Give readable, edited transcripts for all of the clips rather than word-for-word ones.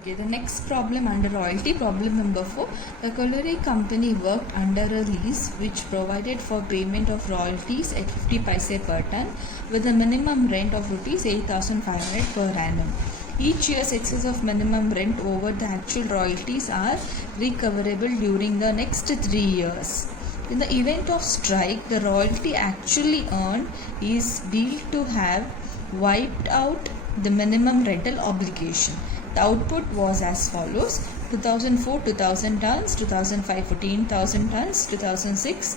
Okay, the next problem under royalty, problem number 4. The colliery company worked under a lease which provided for payment of royalties at 50 paise per ton with a minimum rent of rupees 8,500 per annum. Each year's excess of minimum rent over the actual royalties are recoverable during the next 3 years. In the event of strike, the royalty actually earned is deemed to have wiped out the minimum rental obligation. The output was as follows: 2004 2000 tons, 2005 14,000 tons, 2006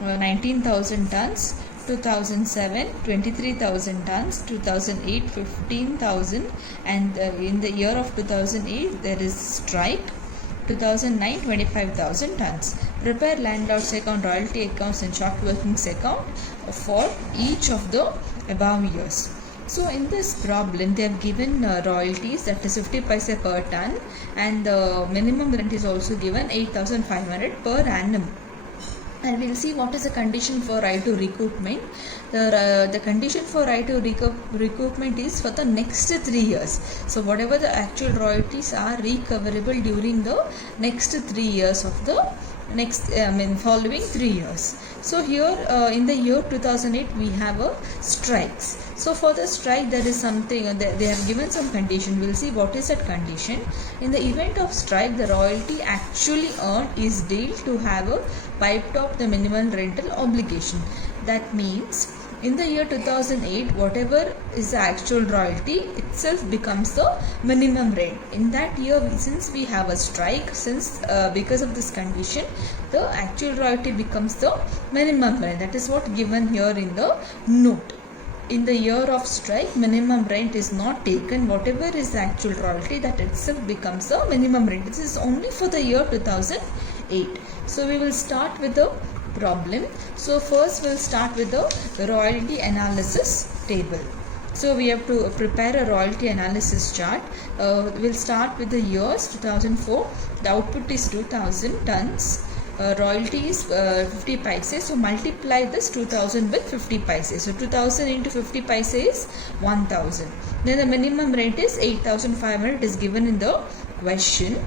19,000 tons, 2007 23,000 tons, 2008 15,000, and in the year of 2008 there is strike. 2009 25,000 tons. Prepare landlord's account, royalty accounts and short workings account for each of the above years. So in this problem they have given royalties, that is 50 paise per ton, and the minimum rent is also given 8,500 per annum. And we will see what is the condition for right to recoupment. The condition for right to recoupment is for the next 3 years. So whatever the actual royalties are recoverable during the next 3 years of the following 3 years. So here in the year 2008 we have a strikes. So for the strike there is something, they have given some condition. We'll see what is that condition. In the event of strike, the royalty actually earned is deemed to have a wiped off the minimum rental obligation. That means in the year 2008 whatever is the actual royalty itself becomes the minimum rent. In that year, since we have a strike, because of this condition the actual royalty becomes the minimum rent. That is what given here in the note. In the year of strike, minimum rent is not taken. Whatever is the actual royalty, that itself becomes the minimum rent. This is only for the year 2008. So we will start with the problem. So first we will start with the royalty analysis table. So we have to prepare a royalty analysis chart. We'll start with the years 2004. The output is 2,000 tons. Royalty is 50 paise. So multiply this 2000 with 50 paise. So 2000 into 50 paise is 1000. Then the minimum rent is 8,500. It is given in the question.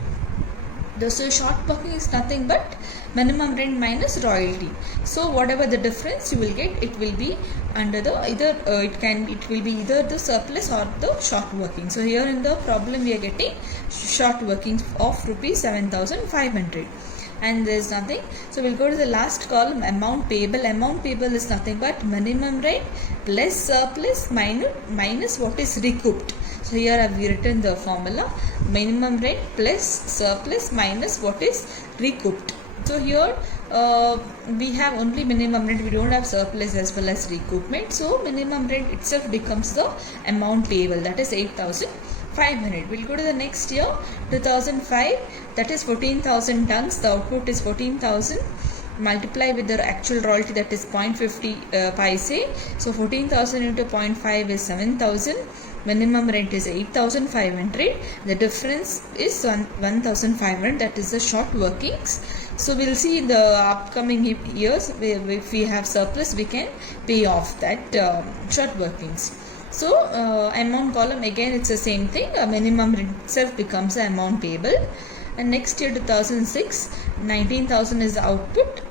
So short working is nothing but minimum rent minus royalty. So whatever the difference you will get, it will be under the it will be either the surplus or the short working. So here in the problem we are getting short working of rupees 7,500. And there is nothing. So we'll go to the last column, amount payable. Amount payable is nothing but minimum rent plus surplus minus what is recouped. So here I have written the formula: minimum rent plus surplus minus what is recouped. So here we have only minimum rent, we don't have surplus as well as recoupment. So minimum rent itself becomes the amount payable, that is 8,500. We'll go to the next year, 2005, that is 14,000 tons. The output is 14,000. Multiply with the actual royalty, that is 0.50 paise. So 14,000 into 0.5 is 7,000. Minimum rent is 8,500. The difference is 1,500. That is the short workings. So we'll see in the upcoming years, if we have surplus, we can pay off that short workings. So amount column, again it's the same thing. Minimum rent itself becomes the amount payable. And next year 2006, 19,000 is the output.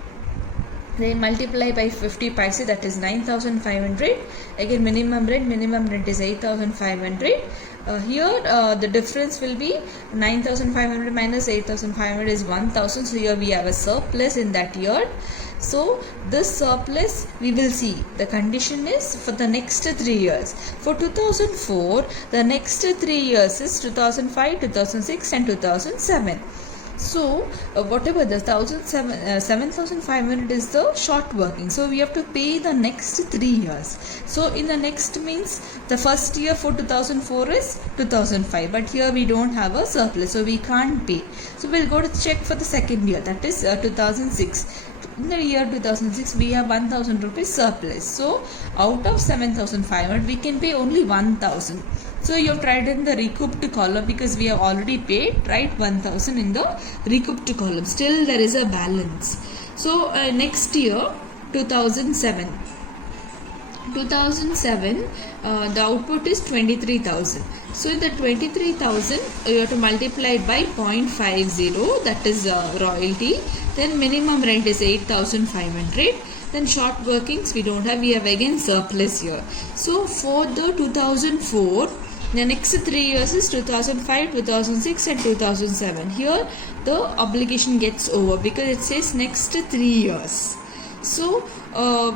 Then multiply by 50 paise, that is 9,500. Again minimum rent is 8,500. Here the difference will be 9,500 minus 8,500 is 1,000. So here we have a surplus in that year. So this surplus we will see. The condition is for the next 3 years. For 2004, the next 3 years is 2005, 2006 and 2007. So whatever the 7,500 is the short working. So we have to pay the next 3 years. So in the next means the first year for 2004 is 2005, but here we don't have a surplus, so we can't pay. So we'll go to check for the second year, that is 2006. In the year 2006 we have 1,000 rupees surplus. So out of 7,500 we can pay only 1,000. So you have tried in the recouped column, because we have already paid, write 1,000 in the recouped column. Still there is a balance. So next year 2007. 2007, the output is 23,000. So in the 23,000, you have to multiply by 0.50, that is royalty. Then minimum rent is 8,500. Then short workings we don't have, we have again surplus here. So for the 2004, the next 3 years is 2005, 2006 and 2007. Here the obligation gets over because it says next 3 years. So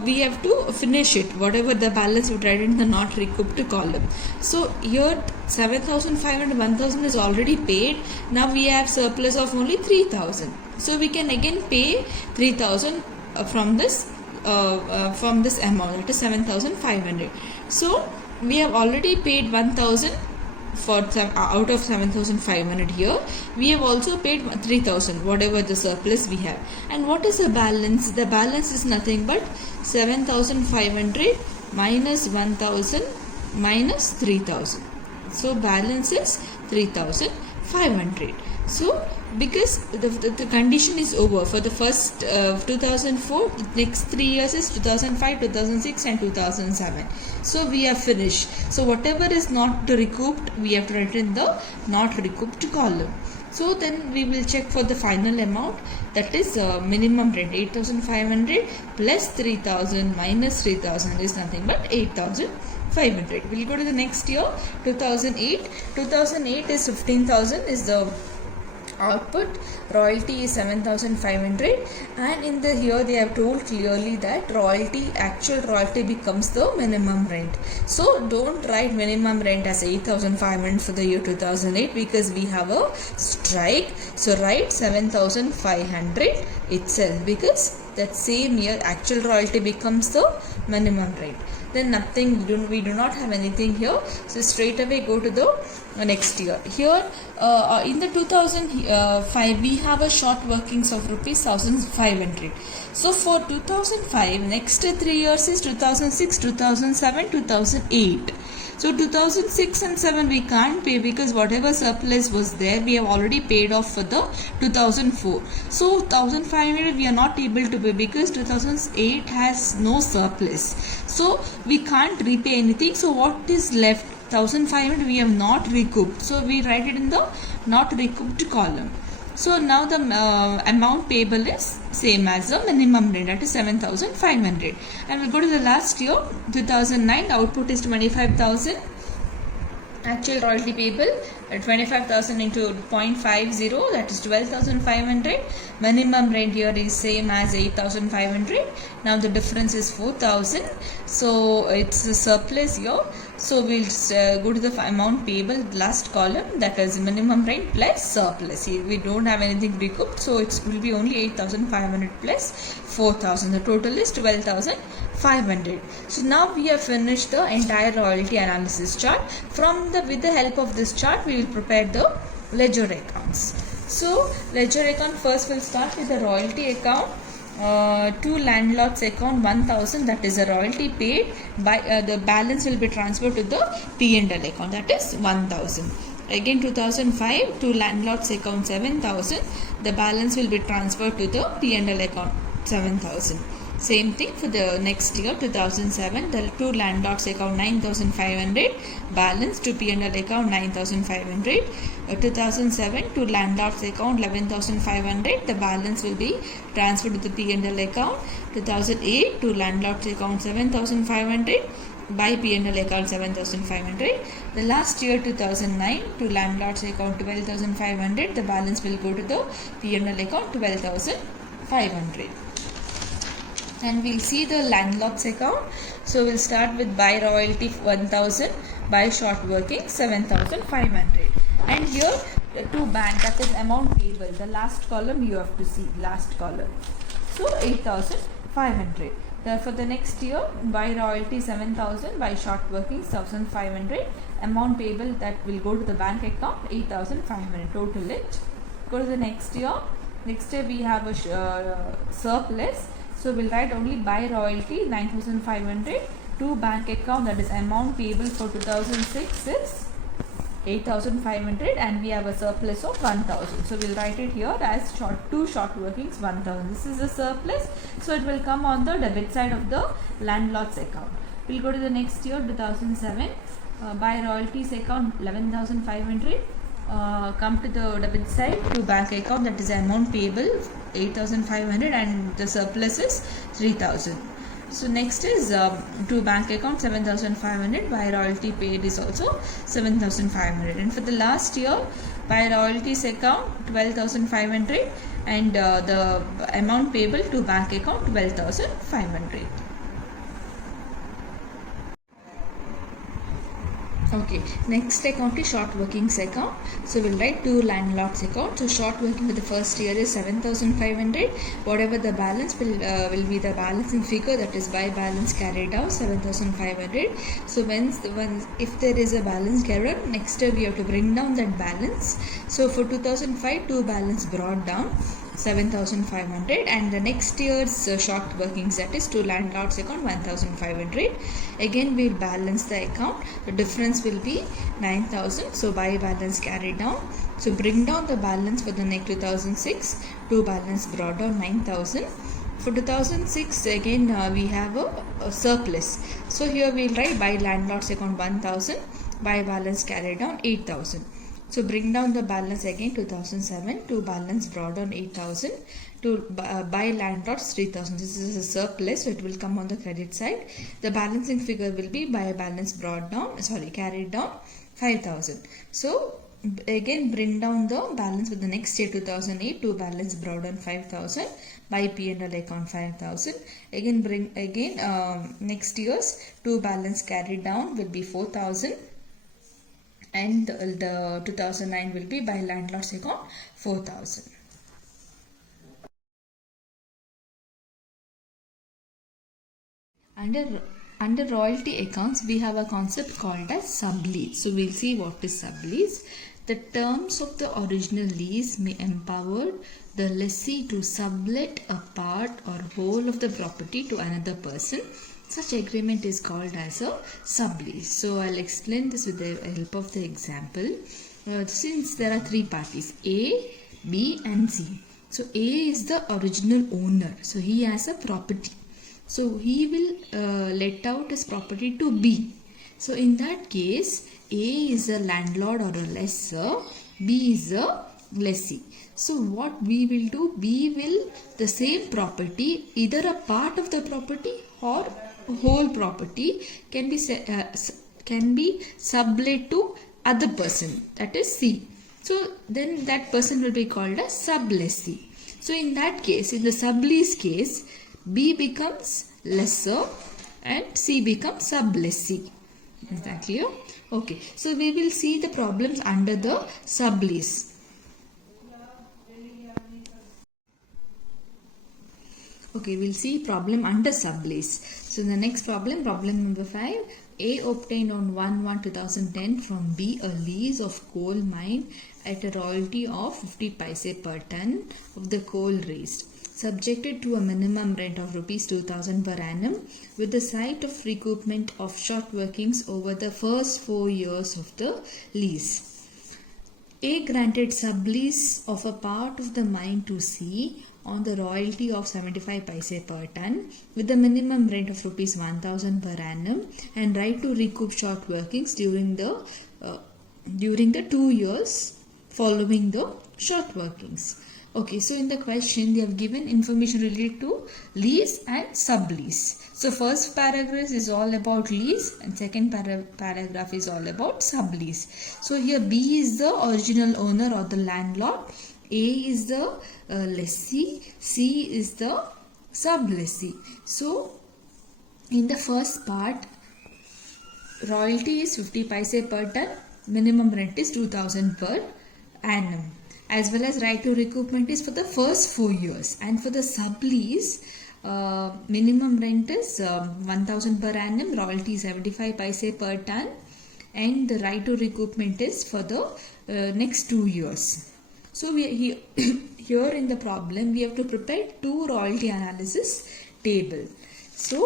we have to finish it, whatever the balance we write in the not recouped column. So here 7,500, 1,000 is already paid. Now we have surplus of only 3,000. So we can again pay 3,000 from this amount, that is 7,500. So we have already paid 1,000 for out of 7,500 here. We have also paid 3,000, whatever the surplus we have. And what is the balance? The balance is nothing but 7,500 minus 1,000 minus 3,000. So balance is 3,500. So because the condition is over for the first 2004, the next 3 years is 2005, 2006 and 2007. So we are finished. So whatever is not recouped, we have to write in the not recouped column. So then we will check for the final amount, that is minimum rent 8,500 plus 3,000 minus 3,000 is nothing but 8,500. We'll go to the next year, 2008. 2008 is 15,000 is the output, royalty is 7,500, and in the here they have told clearly that actual royalty becomes the minimum rent. So don't write minimum rent as 8,500 for the year 2008 because we have a strike. So write 7,500 itself because that same year actual royalty becomes the minimum rate. Then nothing, we do not have anything here. So straight away go to the next year. Here in the 2005 we have a short workings of rupees 1,500. So for 2005, next 3 years is 2006, 2007, 2008. So 2006 and 7 we can't pay because whatever surplus was there we have already paid off for the 2004. So 1,500 we are not able to pay because 2008 has no surplus. So we can't repay anything. So what is left? 1,500 we have not recouped. So we write it in the not recouped column. So now the amount payable is same as the minimum rent, that is 7,500. And we'll go to the last year, 2009. The output is 25,000. Actual royalty payable 25,000 into 0.50, that is 12,500. Minimum rent here is same as 8,500. Now the difference is 4,000. So it's a surplus here. So we'll go to the amount payable, last column, that is minimum rent plus surplus. Here we don't have anything recouped, so it will be only 8,500 plus 4,000. The total is 12,500. So now we have finished the entire royalty analysis chart. With the help of this chart, we will prepare the ledger accounts. So ledger account, first we'll start with the royalty account. To landlord's account 1,000, that is a royalty paid by the balance will be transferred to the P&L account, that is 1,000. Again 2005, to landlord's account 7,000, the balance will be transferred to the P&L account 7,000. Same thing for the next year, 2007, the to landlord's account 9,500, balance to P&L account 9,500. 2007, to landlord's account 11,500, the balance will be transferred to the P&L account. 2008, to landlord's account 7,500, by P&L account 7,500. The last year, 2009, to landlord's account 12,500, the balance will go to the P&L account 12,500. And we'll see the landlord's account. So we'll start with by royalty 1,000, by short working 7,500. And here to bank, that is amount payable. The last column you have to see, last column. So 8,500. For the next year, by royalty 7,000, by short working 1,500. Amount payable that will go to the bank account 8,500. Total it. Go to the next year. Next year we have a surplus. So we'll write only by royalty 9,500 to bank account, that is amount payable for 2006 is 8,500 and we have a surplus of 1,000. So we'll write it here as two short workings 1,000. This is the surplus. So it will come on the debit side of the landlord's account. We'll go to the next year, 2007. By royalties account 11,500. Come to the debit side, to bank account, that is the amount payable 8,500 and the surplus is 3,000. So next is to bank account 7,500. By royalty paid is also 7,500. And for the last year, by royalties account 12,500 and the amount payable to bank account 12,500. Okay, next account is short workings account. So we'll write to landlord's account. So short working for the first year is 7,500. Whatever the balance will be the balancing figure, that is by balance carried out 7,500. So when if there is a balance carried out, next year we have to bring down that balance. So for 2005, to balance brought down 7,500 and the next year's short workings, that is to landlord's account 1,500. Again we'll balance the account. The difference will be 9,000. So by balance carried down. So bring down the balance for the next 2006. To balance brought down 9,000. For 2006 again we have a surplus. So here we'll write by landlord's account 1,000. By balance carried down 8,000. So bring down the balance again 2007. To balance brought down 8,000. To by landlords 3,000. This is a surplus, so it will come on the credit side. The balancing figure will be by balance brought down, carried down 5,000. So again bring down the balance for the next year 2008. To balance brought down 5,000. By P&L account 5,000. Again next year's to balance carried down will be 4,000. And the 2009 will be by landlord's account 4,000. Under royalty accounts, we have a concept called as sublease. So we'll see what is sublease. The terms of the original lease may empower the lessee to sublet a part or whole of the property to another person. Such agreement is called as a sublease. So I'll explain this with the help of the example. Since there are three parties, A, B and C. So A is the original owner. So he has a property. So he will let out his property to B. So in that case, A is a landlord or a lessor, B is a lessee. So what we will do, we will the same property, either a part of the property or whole property can be sublet to other person, that is C. So then that person will be called a sublessee. So in that case, in the sublease case, B becomes lessor and C becomes sublessee. Is that clear? Okay. So we will see the problems under the sublease. Okay, we'll see problem under sublease. So the next problem number 5. A obtained on 1/1/2010 from B a lease of coal mine at a royalty of 50 paise per ton of the coal raised, subjected to a minimum rent of rupees 2,000 per annum, with the site of recoupment of short workings over the first 4 years of the lease. A granted sublease of a part of the mine to C on the royalty of 75 paise per ton with the minimum rent of rupees 1,000 per annum and right to recoup short workings during the 2 years following the short workings. Okay, so in the question they have given information related to lease and sublease. So first paragraph is all about lease and second paragraph is all about sublease. So here B is the original owner or the landlord, A is the lessee, C is the sublessee. So in the first part, royalty is 50 paise per ton, minimum rent is 2,000 per annum, as well as right to recoupment is for the first 4 years. And for the sublease, minimum rent is 1,000 per annum, royalty is 75 paise per ton, and the right to recoupment is for the next 2 years. So here in the problem we have to prepare 2 royalty analysis table. So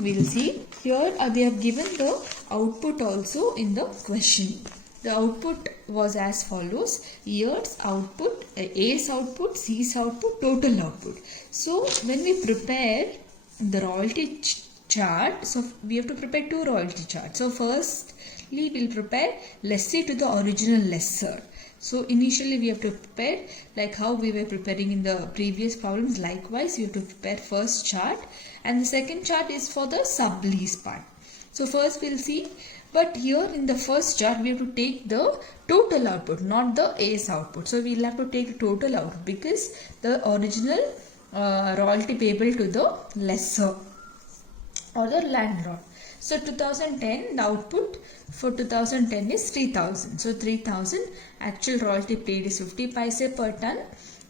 we will see here they have given the output also in the question. The output was as follows. Year's output, A's output, C's output, total output. So when we prepare the royalty chart. So we have to prepare two royalty charts. So firstly we'll prepare lessee to the original lessor. So initially we have to prepare like how we were preparing in the previous problems. Likewise you have to prepare first chart, and the second chart is for the sublease part. So first we'll see, but here in the first chart we have to take the total output, not the AS output. So we'll have to take the total output because the original royalty payable to the lessor or the landlord. So 2010, the output for 2010 is 3000. So 3000, actual royalty paid is 50 paise per ton.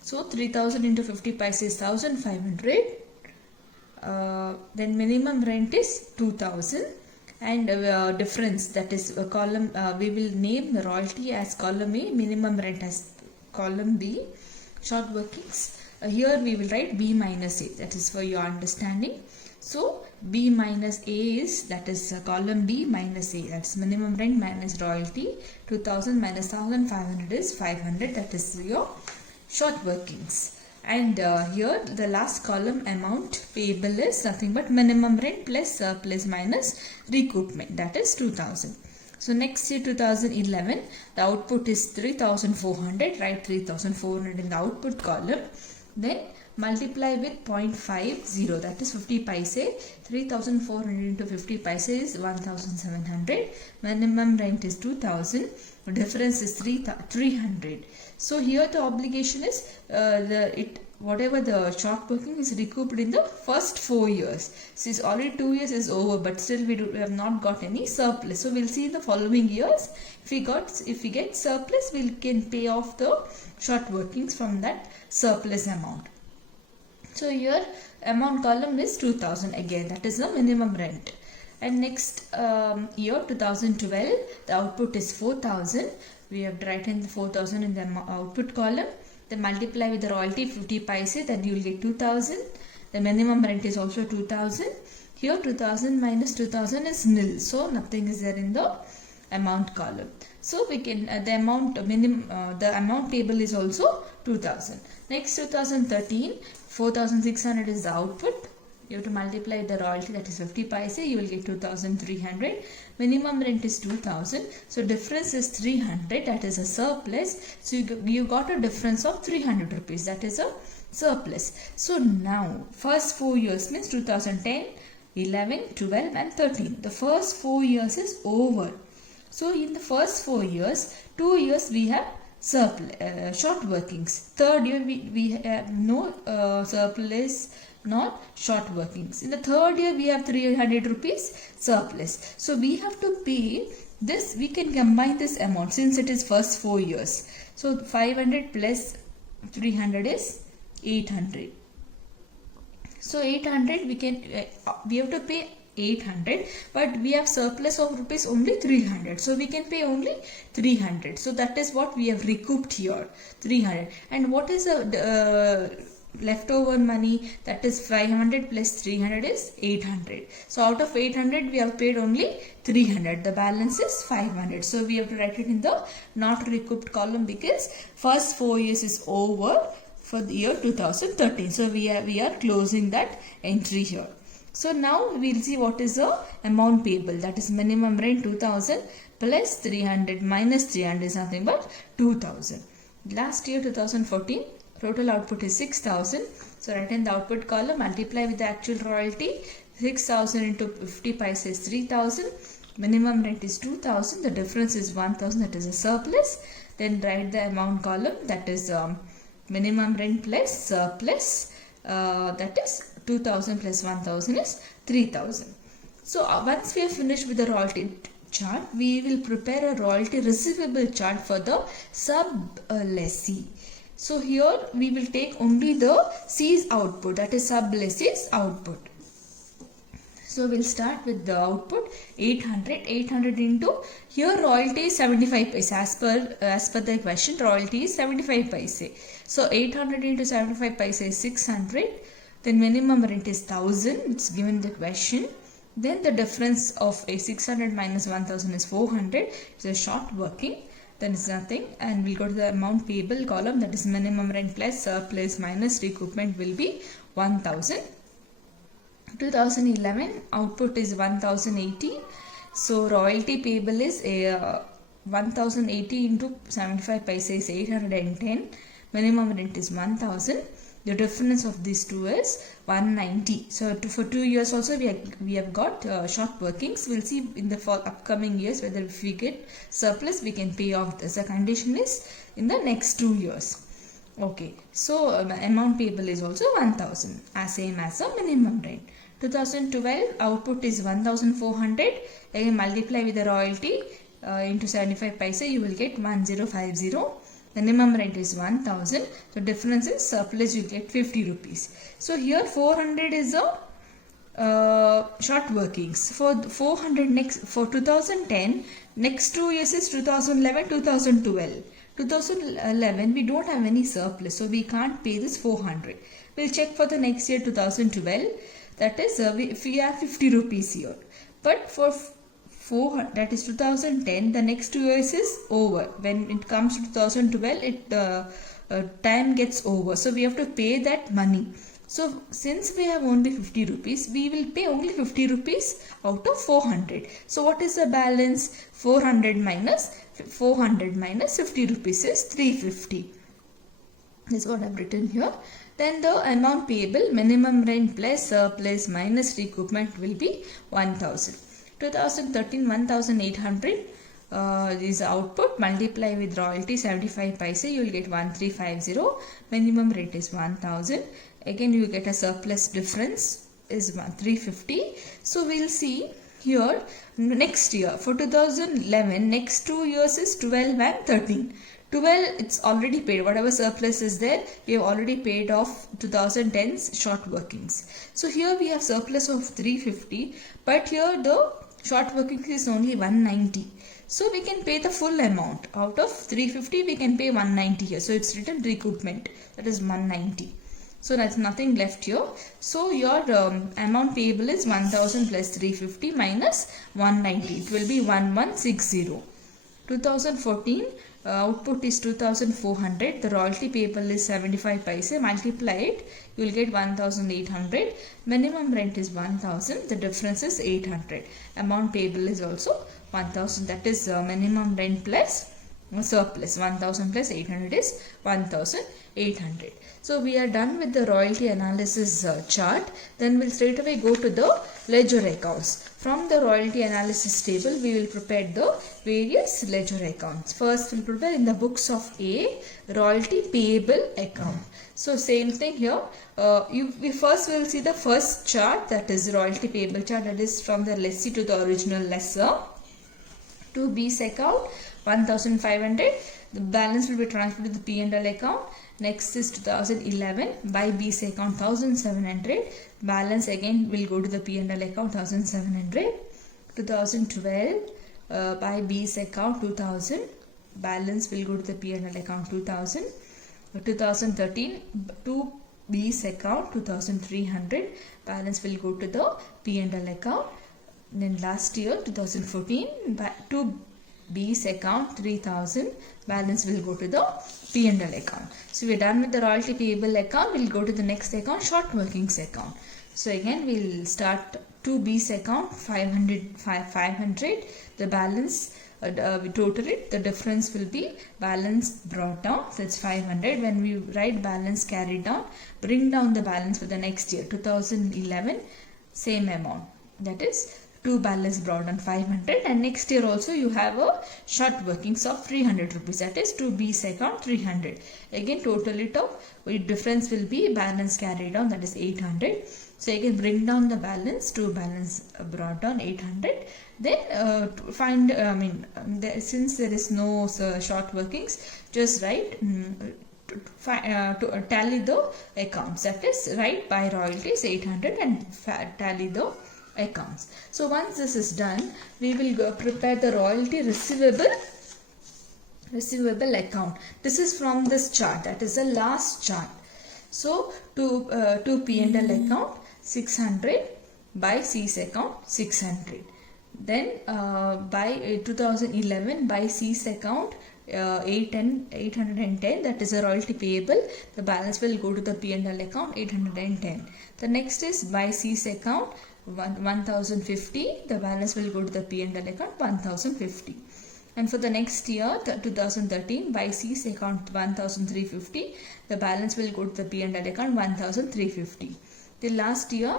So 3000 into 50 paise is 1500. Then minimum rent is 2000. And difference, that is a column, we will name the royalty as column A, minimum rent as column B. Short workings, here we will write B minus A, that is for your understanding. So B minus A is, that is column B minus A, that's minimum rent minus royalty. 2000 minus 1500 is 500, that is your short workings. And here the last column, amount payable, is nothing but minimum rent plus surplus minus recoupment, that is 2000. So next year 2011, the output is 3400, write 3400 in the output column. Then multiply with 0.50, that is 50 paise. 3400 into 50 paise is 1700. Minimum rent is 2000. Difference is 300. So here the obligation is whatever the short working is recouped in the first 4 years. Since already 2 years is over, but still we have not got any surplus. So we'll see in the following years if we get surplus, we can pay off the short workings from that surplus amount. So here amount column is 2000 again, that is the minimum rent. And next year 2012, the output is 4000. We have to write in the 4000 in the output column. Then multiply with the royalty 50 paise, then you will get 2000. The minimum rent is also 2000. Here 2000 minus 2000 is nil, so nothing is there in the amount column. So we can the amount payable is also 2000. Next 2013, 4600 is the output. You have to multiply the royalty, that is 50 paise, you will get 2300. Minimum rent is 2000. So difference is 300, that is a surplus. So you got a difference of 300 rupees, that is a surplus. So now first 4 years means 2010, 11, 12 and 13. The first 4 years is over. So in the first 4 years, 2 years we have surplus, short workings. Third year we have no surplus, not short workings. In the third year we have 300 rupees surplus. So we have to pay this, we can combine this amount since it is first 4 years. So 500 plus 300 is 800. So 800 we have to pay 800, but we have surplus of rupees only 300, so we can pay only 300. So that is what we have recouped here, 300. And what is the leftover money? That is 500 plus 300 is 800. So out of 800 we have paid only 300. The balance is 500. So we have to write it in the not recouped column because first 4 years is over for the year 2013. So we are closing that entry here. So now we will see what is the amount payable, that is minimum rent 2000 plus 300 minus 300 is nothing but 2000. Last year 2014, total output is 6000. So write in the output column, multiply with the actual royalty. 6000 into 50 paise is 3000. Minimum rent is 2000. The difference is 1000, that is a surplus. Then write the amount column, that is minimum rent plus surplus, that is 2000 plus 1000 is 3000. So once we have finished with the royalty chart, we will prepare a royalty receivable chart for the sub lessee. So here we will take only the C's output, that is sub lessee's output. So we'll start with the output 800 into, here royalty is 75 paise, as per the question royalty is 75 paise. So 800 into 75 paise is 600. Then minimum rent is 1000, it's given the question. Then the difference of a 600 minus 1000 is 400. It's a short working, then it's nothing. And we'll go to the amount payable column, that is minimum rent plus surplus minus recoupment will be 1000. 2011 output is 1080. So royalty payable is 1080 into 75 paise is 810. Minimum rent is 1000. The difference of these two is 190. So for 2 years also we have got short workings. We'll see in the upcoming years whether if we get surplus we can pay off this. The condition is in the next 2 years. Okay, so amount payable is also 1000 as same as a minimum rent. 2012 output is 1400. Again multiply with the royalty into 75 paise, you will get 1050. The minimum rent is 1000. So difference is surplus, you get 50 rupees. So here 400 is a short workings. For 400 next for 2010, next 2 years is 2011, 2012. 2011 we don't have any surplus, so we can't pay this 400. We'll check for the next year 2012. That is we have 50 rupees here. But for 400, that is 2010, the next 2 years is over. When it comes to 2012, time gets over. So we have to pay that money. So since we have only 50 rupees, we will pay only 50 rupees out of 400. So what is the balance? 400 minus 50 rupees is 350. This is what I have written here. Then the amount payable, minimum rent plus surplus minus recoupment will be 1000. 2013 1800 is output, multiply with royalty 75 paise, you will get 1350. Minimum rate is 1000. Again you get a surplus difference is 350. So we will see here next year for 2011, next 2 years is 12 and 13. 12 it's already paid, whatever surplus is there we have already paid off 2010's short workings. So here we have surplus of 350, but here the short workings is only 190. So we can pay the full amount. Out of 350 we can pay 190 here. So it's written recoupment, that is 190. So that's nothing left here. So your amount payable is 1000 plus 350 minus 190. It will be 1160. 2014 output is 2400. The royalty payable is 75 paise. Multiply it, you will get 1800. Minimum rent is 1000. The difference is 800. Amount payable is also 1000. That is minimum rent plus surplus. 1000 plus 800 is 1800. So we are done with the royalty analysis chart. Then we'll straight away go to the ledger accounts. From the royalty analysis table, we will prepare the various ledger accounts. First, we'll prepare in the books of A, royalty payable account. So same thing here. We first will see the first chart, that is royalty payable chart, that is from the lessee to the original lessor. To B's account 1500. The balance will be transferred to the P&L account. Next is 2011 by B's account 1700. Balance again will go to the P&L account 1700. 2012 by B's account 2000. Balance will go to the P&L account 2000. 2013 to B's account 2300. Balance will go to the P&L account. Then last year 2014 to B's account 3000. Balance will go to the P&L account. So we are done with the royalty payable account. We'll go to the next account, short workings account. So again we'll start to B's account 500. The balance we total it. The difference will be balance brought down. So it's 500. When we write balance carried down, bring down the balance for the next year 2011. Same amount. That is to balance brought down 500, and next year also you have a short workings of 300 rupees, that is to B's account 300. Again total it up, difference will be balance carried down, that is 800. So again bring down the balance to balance brought down 800. Then find since there is no short workings, just write to tally the accounts, that is write by royalties 800 and tally the accounts. So once this is done, we will prepare the royalty receivable account. This is from this chart, that is the last chart. So to P&L account 600 by C's account 600. Then by 2011, by C's account 810, that is a royalty payable, the balance will go to the P&L account 810. The next is by C's account 1050, the balance will go to the P&L account 1050. And for the next year, 2013, by C's account 1350, the balance will go to the P&L account 1350. The last year,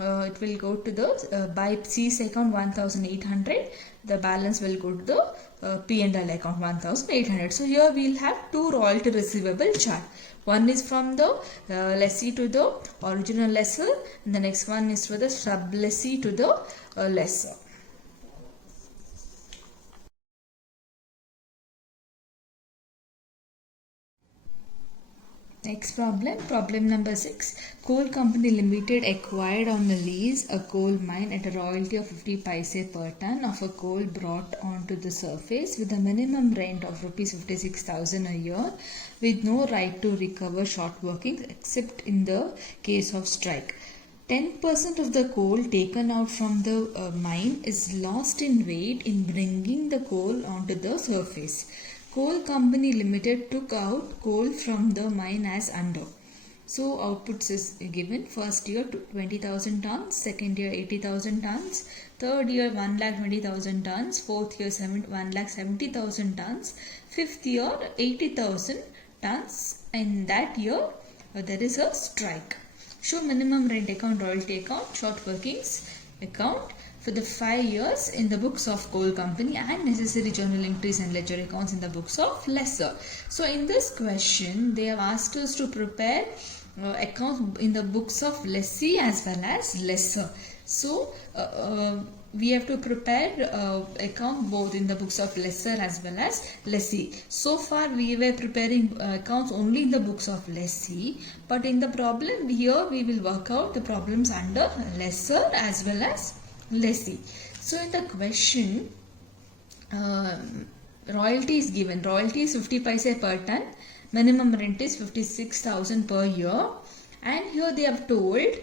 it will go to the by C's account 1800, the balance will go to the P&L account 1800. So here we will have two royalty receivable chart. One is from the lessee to the original lessor, and the next one is for the sub lessee to the lessor. Next problem number 6. Coal Company Limited acquired on the lease a coal mine at a royalty of 50 paise per ton of a coal brought onto the surface with a minimum rent of rupees 56,000 a year, with no right to recover short workings except in the case of strike. 10% of the coal taken out from the mine is lost in weight in bringing the coal onto the surface. Coal Company Limited took out coal from the mine as under. So outputs is given. First year 20,000 tons, second year 80,000 tons, third year 1,20,000 tons, fourth year 1,70,000 tons, fifth year 80,000 tons. In that year there is a strike. Show minimum rent account, royalty account, short workings account for the 5 years in the books of coal company and necessary journal entries and ledger accounts in the books of lessor. So in this question they have asked us to prepare accounts in the books of lessee as well as lessor. So we have to prepare account both in the books of lessor as well as lessee. So far we were preparing accounts only in the books of lessee, but in the problem here we will work out the problems under lessor as well as lessee. So in the question royalty is given. Royalty is 50 paise per ton, minimum rent is 56,000 per year, and here they have told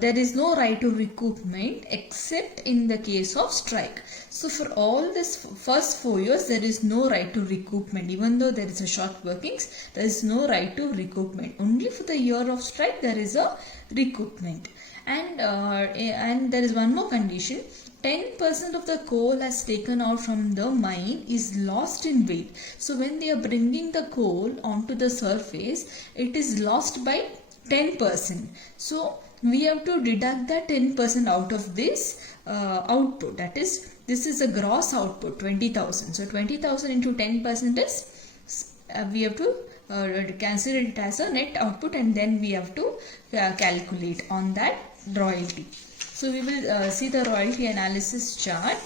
there is no right to recoupment except in the case of strike. So for all this first 4 years there is no right to recoupment. Even though there is a short workings, there is no right to recoupment. Only for the year of strike there is a recoupment. And there is one more condition. 10% of the coal as taken out from the mine is lost in weight. So when they are bringing the coal onto the surface, it is lost by 10%. So we have to deduct that 10% out of this output. That is, this is a gross output 20,000. So 20,000 into 10% is we have to consider it as a net output, and then we have to calculate on that royalty. So we will see the royalty analysis chart.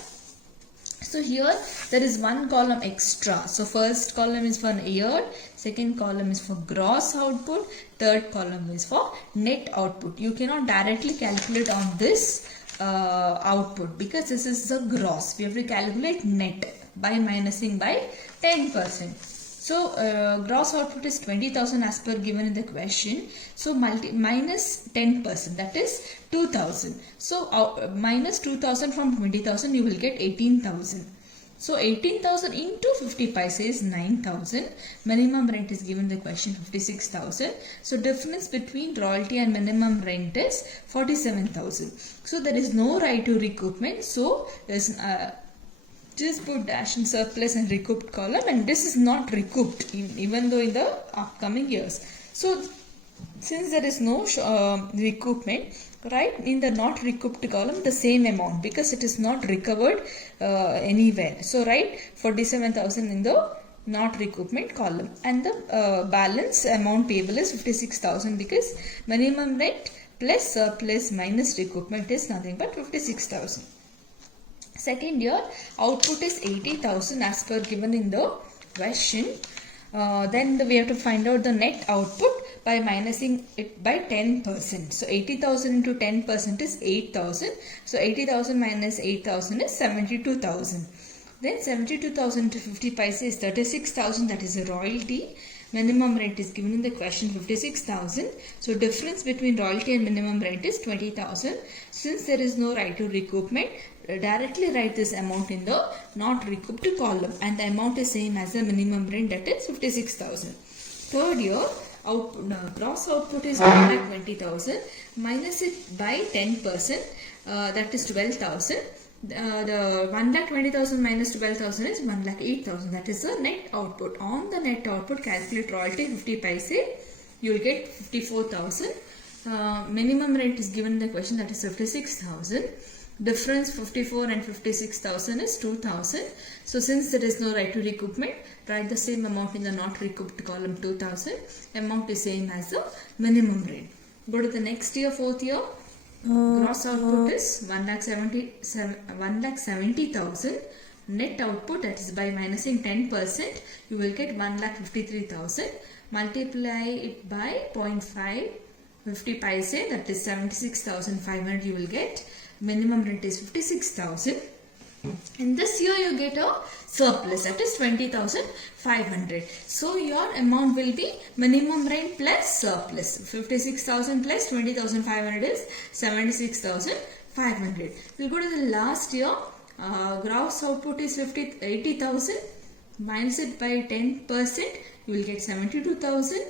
So here there is one column extra. So first column is for year, second column is for gross output, third column is for net output. You cannot directly calculate on this output because this is the gross. We have to calculate net by minusing by 10%. So gross output is 20,000 as per given in the question. So minus 10%, that is 2,000. So minus 2,000 from 20,000, you will get 18,000. So 18,000 into 50 paise is 9,000. Minimum rent is given in the question 56,000. So difference between royalty and minimum rent is 47,000. So there is no right to recoupment. So there is just put dash in surplus and recouped column, and this is not recouped even though in the upcoming years. So since there is no recoupment, right, in the not recouped column the same amount because it is not recovered anywhere. So write 47,000 in the not recoupment column, and the balance amount payable is 56,000 because minimum rent plus surplus minus recoupment is nothing but 56,000. Second year output is 80,000 as per given in the question. Then we have to find out the net output by minusing it by 10%. So 80,000 into 10% is 8,000. So 80,000 minus 8,000 is 72,000. Then 72,000 to 50 paise is 36,000, that is a royalty. Minimum rent is given in the question 56,000. So difference between royalty and minimum rent is 20,000. Since there is no right to recoupment, directly write this amount in the not recouped column, and the amount is same as the minimum rent, that is 56,000. Third year gross output is 1,20,000, minus it by 10%, that is 12,000. The 1,20,000 minus 12,000 is 1,08,000. That is the net output. On the net output, calculate royalty 50 paise. You will get 54,000. Minimum rent is given in the question, that is 56,000. Difference 54 and 56,000 is 2,000. So since there is no right to recoupment, write the same amount in the not recouped column 2,000. Amount is same as the minimum rent. Go to the next year, fourth year. Gross output is 1,70,000. Net output, that is by minusing 10%, you will get 1,53,000. Multiply it by 0.5, 50 paise, that is 76,500 you will get. Minimum rent is 56,000. In this year you get a surplus, that is 20,500. So your amount will be minimum rent plus surplus. 56,000 plus 20,500 is 76,500. We'll go to the last year. Gross output is 80,000. Minus it by 10%, you will get 72,000.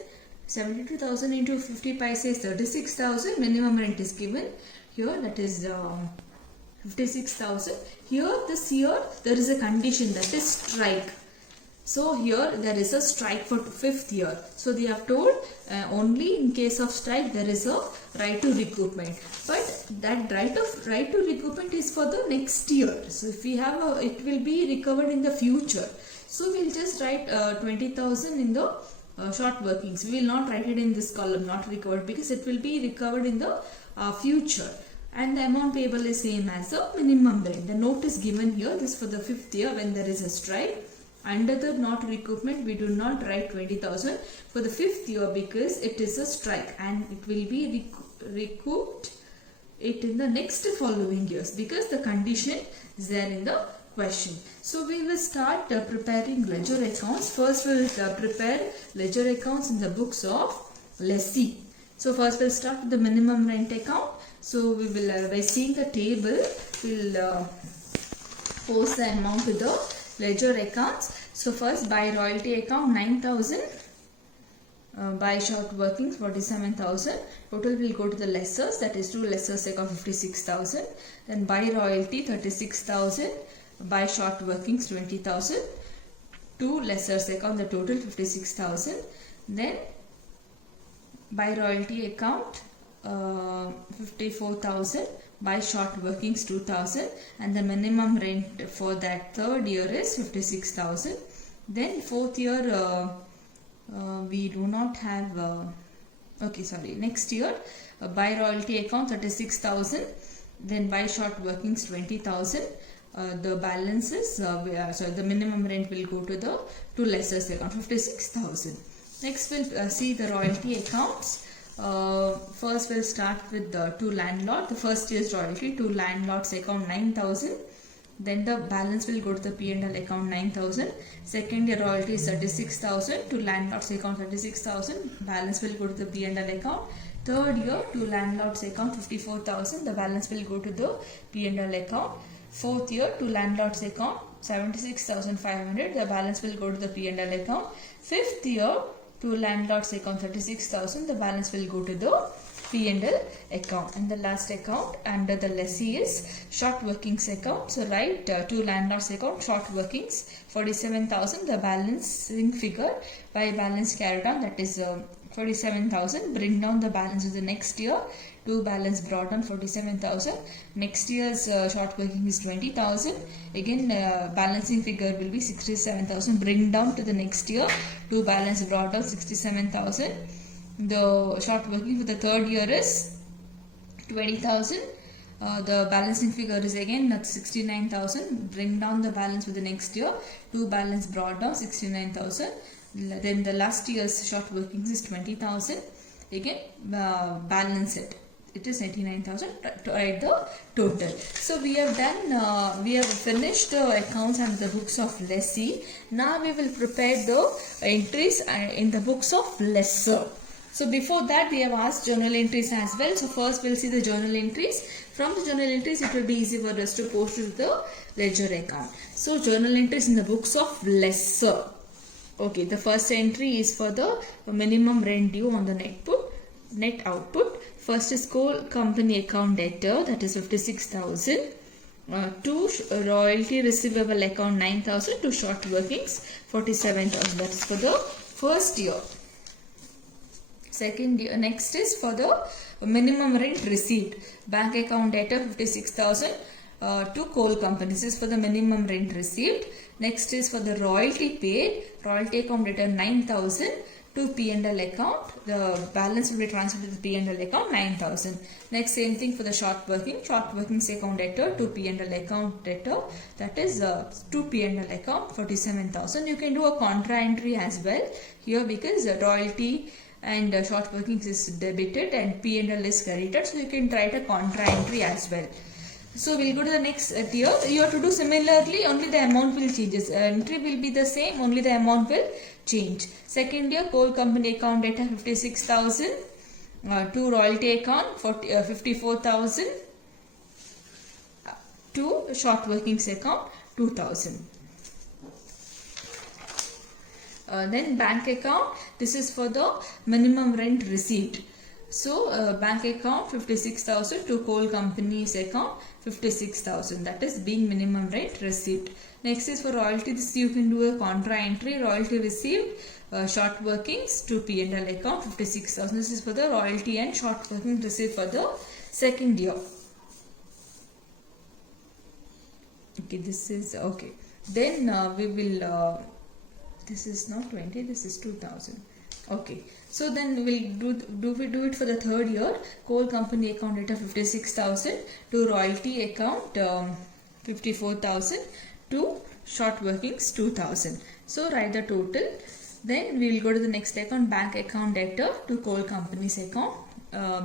72,000 into 50 paise is 36,000. Minimum rent is given here, that is 56,000. Here this year there is a condition, that is strike. So here there is a strike for 5th year. So they have told only in case of strike there is a right to recoupment. But that right to recoupment is for the next year. So if we have it will be recovered in the future. So we will just write 20,000 in the short workings. We will not write it in this column, not recovered, because it will be recovered in the future. And the amount payable is same as the minimum rent. The note is given here. This for the 5th year when there is a strike. Under the not recoupment, we do not write 20,000 for the 5th year because it is a strike, and it will be recouped it in the next following years because the condition is there in the question. So we will start preparing ledger accounts. First we will prepare ledger accounts in the books of lessee. So first we will start with the minimum rent account. So we will, by seeing the table, we will post the amount to the ledger accounts. So first by royalty account 9,000, by short workings 47,000. Total will go to the lessers, that is to lessers account 56,000. Then by royalty 36,000, by short workings 20,000. To lessers account the total 56,000. Then by royalty account 54,000, by short workings 2,000, and the minimum rent for that 3rd year is 56,000. Then 4th year we do not have next year by royalty account 36,000, then by short workings 20,000. The balance is the minimum rent will go to the two lessers account 56,000. Next we'll see the royalty accounts. First we'll start with the to landlord. The first year's royalty to landlords account 9,000. Then the balance will go to the P&L account 9,000. Second year royalty is 36,000. To landlords account 36,000. Balance will go to the P&L account. Third year to landlords account 54,000. The balance will go to the P&L account. Fourth year to landlords account 76,500. The balance will go to the P&L account. Fifth year to landlords account 36,000. The balance will go to the P&L account. And the last account under the lessee is short workings account. So write to landlords account short workings 47,000. The balancing figure by balance carried on, that is 47,000. Bring down the balance of the next year. To balance brought down 47,000. Next year's short working is 20,000. Again balancing figure will be 67,000. Bring down to the next year. To balance brought down 67,000. The short working for the third year is 20,000. The balancing figure is again 69,000. Bring down the balance for the next year. To balance brought down 69,000. Then the last year's short workings is 20,000. Again balance it. it is 99,000 to add the total. So we have done, we have finished the accounts and the books of lessee. Now we will prepare the entries in the books of lessor. So before that we have asked journal entries as well. So first we'll see the journal entries. From the journal entries it will be easy for us to post to the ledger account. So journal entries in the books of lessor. Okay, the first entry is for the minimum rent due on the net output. First is coal company account debtor, that is 56,000. To royalty receivable account 9,000. To short workings 47,000. That is for the first year. Second year, next is for the minimum rent received. Bank account debtor 56,000 to coal company. This is for the minimum rent received. Next is for the royalty paid. Royalty account debtor 9,000 to P&L account. The balance will be transferred to the P&L account 9,000. Next, same thing for the short workings account debtor to P&L account debtor, that is to P&L account 47,000. You can do a contra entry as well here, because royalty and short workings is debited and P&L is credited, so you can write a contra entry as well. So we'll go to the next tier. You have to do similarly, only the amount will change. Entry will be the same, only the amount will change. Second year, coal company account debtor 56,000 to royalty account 54,000 to short workings account 2,000. Then bank account, this is for the minimum rent received. So bank account 56,000 to coal company's account 56,000, that is being minimum rent received. Next is for royalty. This you can do a contra entry. Royalty received, short workings to P&L account 56,000. This is for the royalty and short working received for the second year. Okay, this is okay. Then we will. This is not 20. This is 2,000. Okay, so then we'll do it for the third year. Coal company account debtor 56,000 to royalty account 54,000 to short workings 2,000. So write the total. Then we will go to the next account, bank account debtor to coal company's account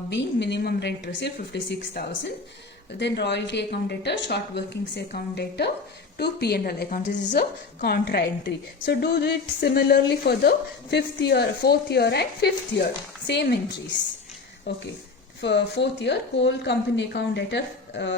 being minimum rent received 56,000. Then royalty account debtor, short workings account debtor to P&L account. This is a contra entry. So do it similarly for the fifth year, fourth year and fifth year. Same entries. Okay. For fourth year, coal company account debtor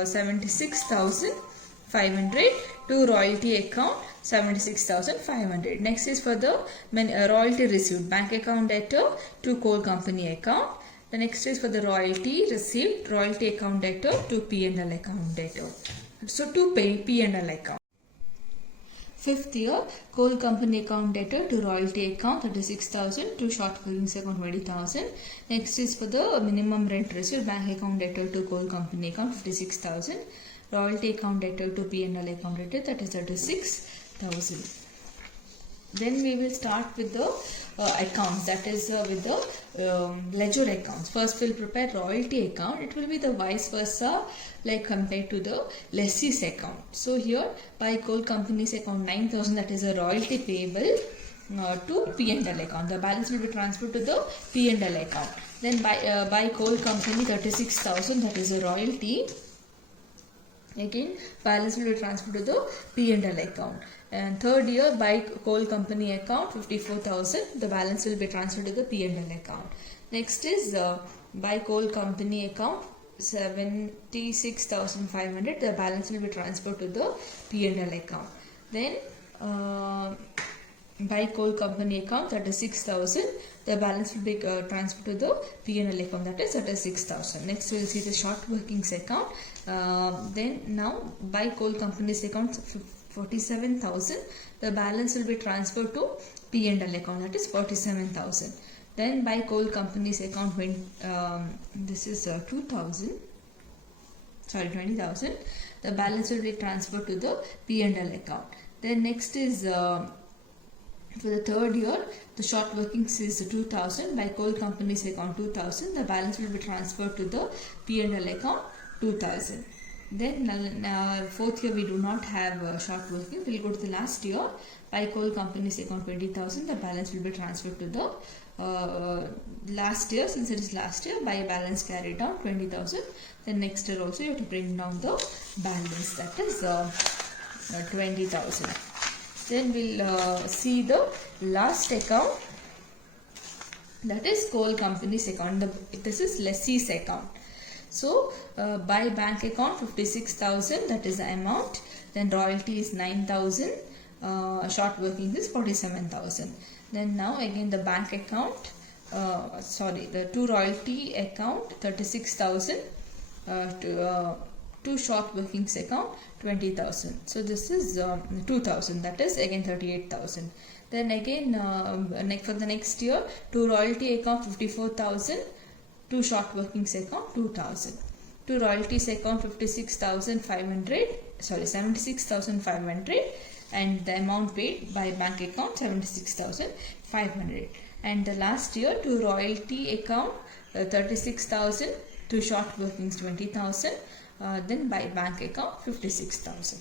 76,500 to royalty account 76,500. Next is for the royalty received. Bank account debtor to coal company account. The next is for the royalty received, royalty account debtor to P&L account debtor. So to pay P&L account. Fifth year, coal company account debtor to royalty account 36,000 to short workings account 20,000. Next is for the minimum rent received, bank account debtor to coal company account 56,000. Royalty account debtor to P&L account debtor, that is 36,000. Then we will start with the accounts, that is with the ledger accounts. First we'll prepare royalty account. It will be the vice versa like compared to the lessee's account. So here by coal company's account 9,000, that is a royalty payable to P&L account. The balance will be transferred to the P&L account. Then by coal company 36,000, that is a royalty. Again balance will be transferred to the P&L account. And third year by coal company account 54,000, the balance will be transferred to the P&L account. Next is by coal company account 76,500, the balance will be transferred to the P&L account. Then by coal company account 36,000, the balance will be transferred to the P&L account, that is 36,000. Next we will see the short workings account. Then now by coal company's account 47,000, the balance will be transferred to P&L account, that is 47,000. Then by coal company's account when this is 20,000, the balance will be transferred to the P&L account. Then next is for the third year, the short workings is 2,000. By coal company's account 2,000, the balance will be transferred to the P&L account 2,000. Then fourth year we do not have short working. We'll go to the last year. By coal company's account 20,000. The balance will be transferred to the last year. Since it is last year, by balance carried down 20,000. Then next year also you have to bring down the balance, that is 20,000. Then we'll see the last account, that is coal company's account. This is lessee's account. So by bank account 56,000, that is the amount. Then royalty is 9,000. Short working is 47,000. Then now again the bank account, the to royalty account 36,000, to short workings account 20,000. So this is 2,000, that is again 38,000. Then again for the next year, to royalty account 54,000, to short workings account 2,000. To royalties account 76,500, and the amount paid by bank account 76,500. And the last year, to royalty account 36,000, to short workings 20,000, then by bank account 56,000.